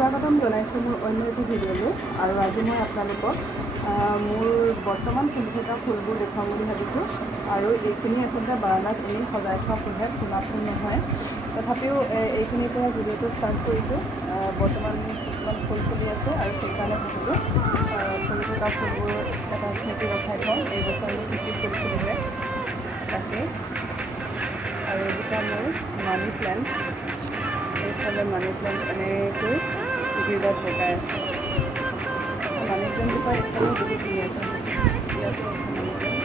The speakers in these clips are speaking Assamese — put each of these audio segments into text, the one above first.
স্বাগতম জনাইছোঁ মোৰ অন্য এটি ভিডিঅ'লৈ। আৰু আজি মই আপোনালোকক মোৰ বৰ্তমান ফুলি থকা ফুলবোৰ দেখুৱাম বুলি ভাবিছোঁ। আৰু এইখিনি আচলতে বাৰান্দাত এনেই সজাই থোৱা ফুলহে, ফুলা ফুল নহয়। তথাপিও এইখিনিৰ পৰা ভিডিঅ'টো ষ্টাৰ্ট কৰিছোঁ। বৰ্তমান কিছুমান ফুল ফুলি আছে আৰু সেইকাৰণে ভাবিলোঁ ফুলি থকা ফুলবোৰ এটা স্মৃতি ৰখাই থওঁ। এই বছৰলৈ কি কি ফুল ফুলিলে তাকে। আৰু এইকেইটা মোৰ মানি প্লেণ্ট, এইফালে মানি প্লেণ্ট এনেকৈ গ্ৰিলত লগাই আছে। মানি প্লেণ্টজোপা এইফালেও বহুত ধুনীয়াকৈ হৈছে। ইয়াতো আছে মানি প্লেণ্ট,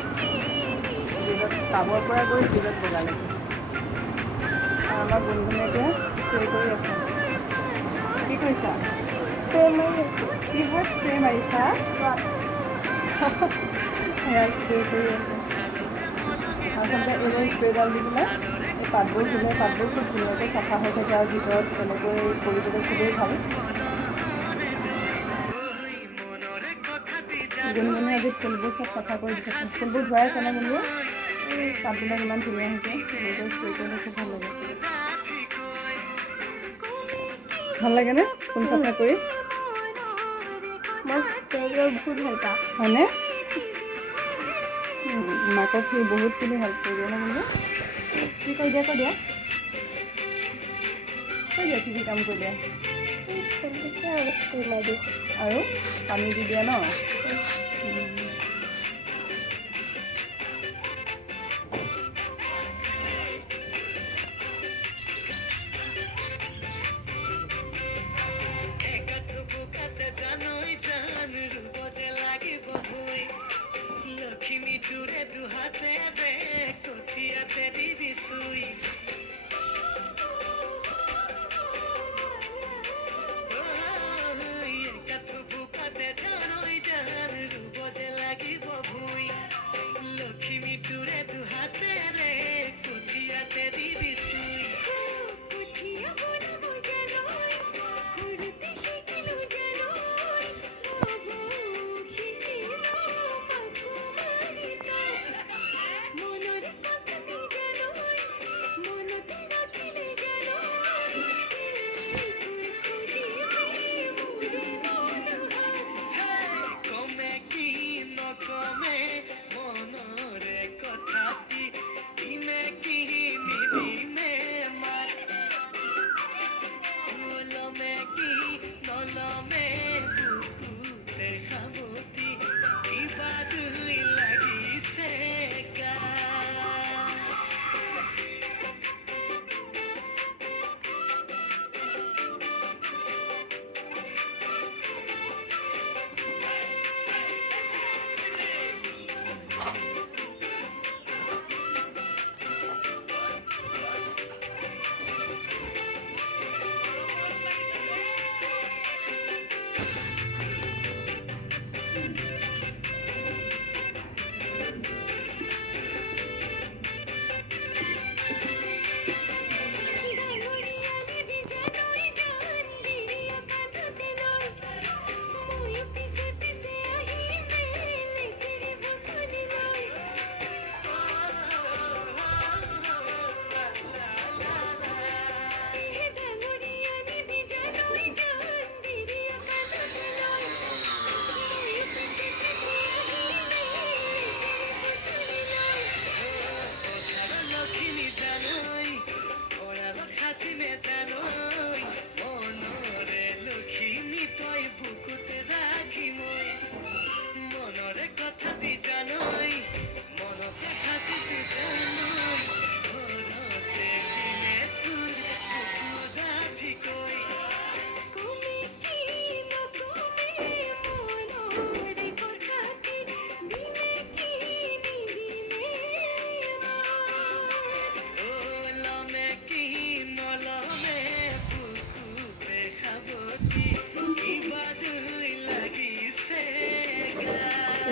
গ্ৰিলত টাবৰ পৰা গৈ গ্ৰিলত লগালে। আৰু আমাৰ গুণগুণীয়াকৈ স্প্ৰে কৰি আছে। কি কৰিছা? স্প্ৰে মাৰি আছোঁ। কিহত স্প্ৰে মাৰিছা? সেয়া স্প্ৰে কৰি আছে। আচলতে এনে স্প্ৰেডাল দি পেলাই এই পাতবোৰ ধুলে পাতবোৰ খুব ধুনীয়াকৈ চাফা হৈ থাকে আৰু ভিতৰত এনেকৈ কৰিবলৈ খুবেই ভাল। গুণগুণে আজি ফুলবোৰ চব চাফা কৰি দিছে। ফুলবোৰ ধুৱাই আছে ন গুণগুণ? পাতবিলাক ইমান ধুনীয়া হৈছে, এনেকৈ স্প্ৰে কৰিলে খুব ভাল লাগে। ভাল লাগেনে ফুল চাফা কৰি? মই স্প্ৰে কৰি বহুত ভাল পাওঁ। হয়নে? মাকক সি বহুতখিনি হেল্প কৰি দিয়ে ন গুণগুণ? কি কৰি দিয়া কৈ দিয়া? কৈ দিয়া কি কি কাম কৰি দিয়া? ফুলটোকে আৰু স্প্ৰে মাৰি দিওঁ। আৰু পানী দি দিয়া ন?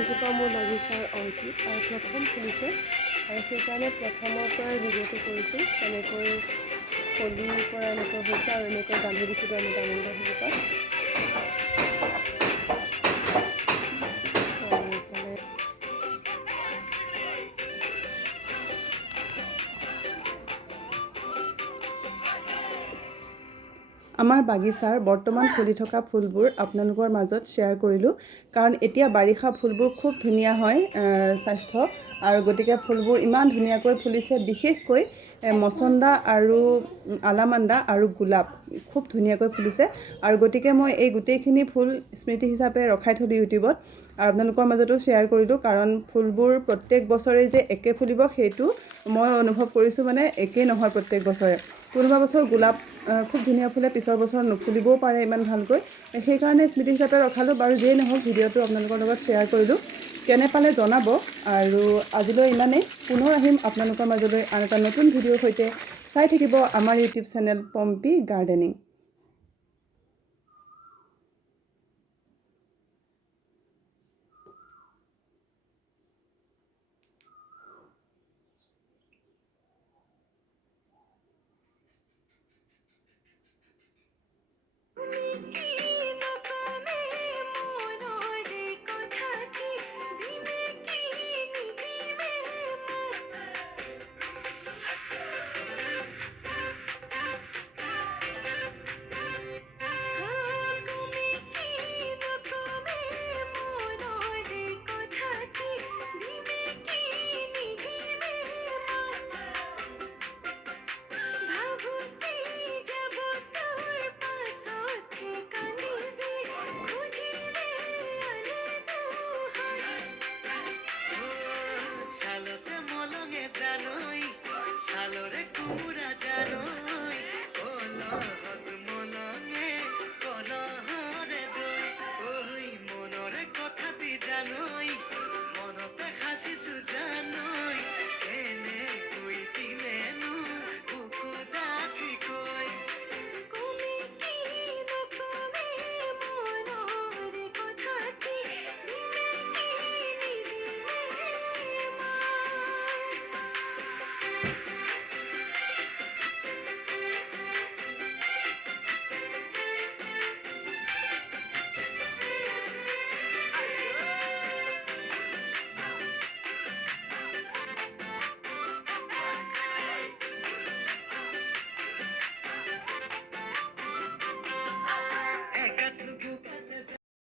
এজোপা মোৰ বাগিচাৰ অৰ্কিড আৰু প্ৰথম ফুলিছে, আৰু সেইকাৰণে প্ৰথমৰ পৰাই ভিডিঅ'টো কৰিছোঁ। এনেকৈ কলিৰ পৰা এনেকৈ হৈছে আৰু এনেকৈ বান্ধি দিছিলোঁ আমি তামোল গছজোপা। আমাৰ বাগিচাৰ বৰ্তমান ফুলি থকা ফুলবোৰ আপোনালোকৰ মাজত শ্বেয়াৰ কৰিলোঁ কাৰণ এতিয়া বাৰিষা ফুলবোৰ খুব ধুনীয়া হয় স্বাস্থ্য আৰু গতিকে ফুলবোৰ ইমান ধুনীয়াকৈ ফুলিছে বিশেষকৈ মচন্দা আৰু আলামান্দা আৰু গোলাপ খুব ধুনীয়াকৈ ফুলিছে আৰু গতিকে মই এই গোটেইখিনি ফুল স্মৃতি হিচাপে ৰখাই থলোঁ ইউটিউবত আৰু আপোনালোকৰ মাজতো শ্বেয়াৰ কৰিলোঁ কাৰণ ফুলবোৰ প্ৰত্যেক বছৰেই যে একে ফুলিব সেইটো মই অনুভৱ কৰিছোঁ মানে একেই নহয় প্ৰত্যেক বছৰে কোনোবা বছৰ গোলাপ খুব ধুনীয়া ফুলে পিছৰ বছৰ নুফুলিবও পাৰে ইমান ভালকৈ সেইকাৰণে স্মৃতি হিচাপে ৰখালোঁ বাৰু যিয়েই নহওক ভিডিঅ'টো আপোনালোকৰ লগত শ্বেয়াৰ কৰিলোঁ কেনে পালে জনাব আৰু আজিলৈ ইমানেই পুনৰ আহিম আপোনালোকৰ মাজলৈ আন এটা নতুন ভিডিঅ'ৰ সৈতে চাই থাকিব আমাৰ YouTube channel Pompi gardening Thank you.